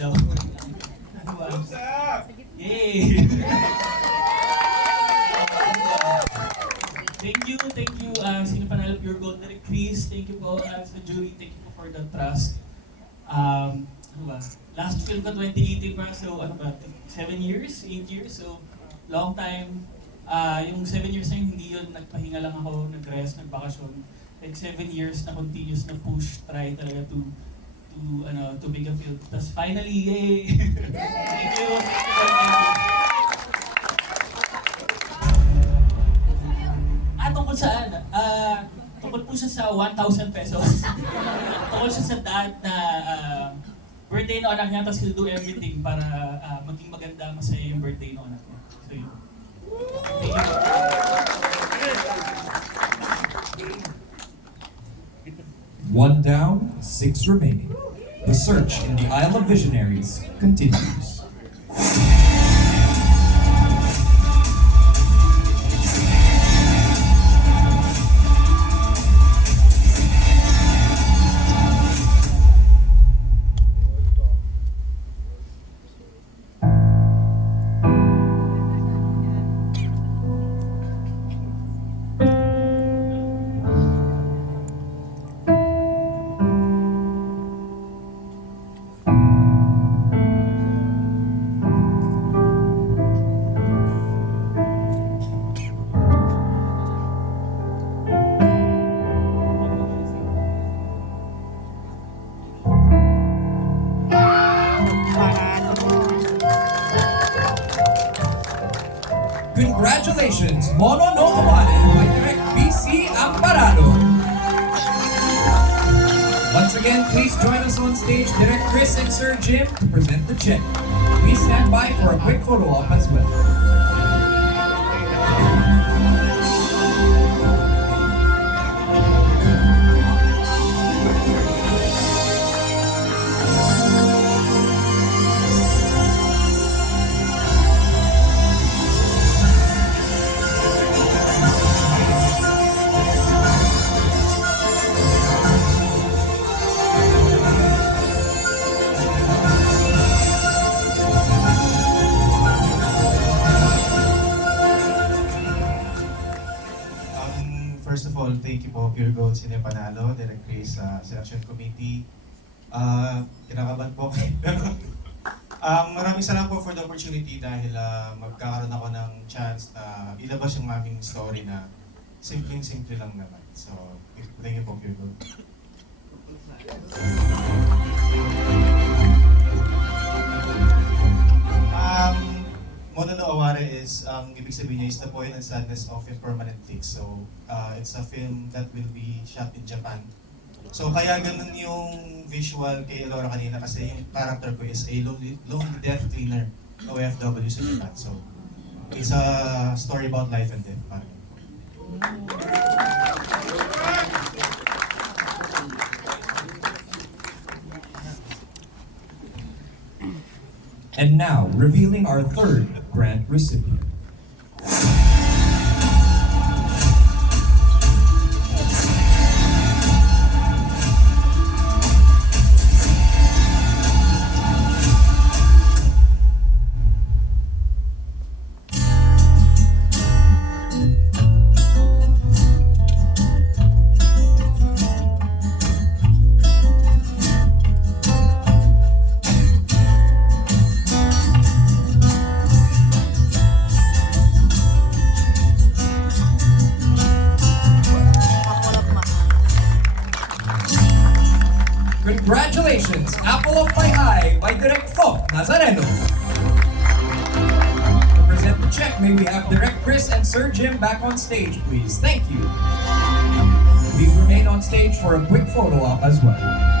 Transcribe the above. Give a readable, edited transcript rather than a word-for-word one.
daw. What's up? Yay! Thank you, sino panalo Pure Gold, Derek Chris, thank you po sa jury, thank you po for the trust. Ano ba? Last film ko 2018 pa, so ano ba, 7 years, 8 years, so long time. Yung 7 years na yun, hindi yun, nagpahinga lang ako, nag-rest, nagbakasyon. Like 7 years na continuous na push, try talaga to make a film. Tapos finally, yay! Thank you. Tungkol saan? Tungkol po siya sa 1,000 pesos. Tungkol siya sa dad na birthday ng anak niya, tapos he'll do everything para maging maganda, masaya yung birthday ng anak niya. So yun. Thank you. One down, 6 remaining. The search in the Isle of Visionaries continues. Congratulations, Mono no Aware by Direct BC Amparado. Once again, please join us on stage, Direct Chris and Sir Jim, to present the check. Please stand by for a quick photo op as well. First of all, thank you po Pure Gold Cine Panalo, Direct Chris sa Selection Committee. Kinakabahan po kayo. Maraming salamat po for the opportunity dahil magkakaroon ako ng chance na ilabas yung aming story na simpleng-simple lang naman. So, thank you po Pure Gold. Mono no Aware is, ibig sabihin niya is the point and sadness of impermanent fix. So, it's a film that will be shot in Japan. So, kaya ganun yung visual kay Elora kanina kasi yung character ko is a lonely death cleaner, OFW sa Japan. So, it's a story about life and death. Parang. And now, revealing our third grant recipient. Congratulations, Apple of My Eye by Direct Fok Nazareno. To present the check, may we have Direct Chris and Sir Jim back on stage, please. Thank you. Please remain on stage for a quick photo op as well.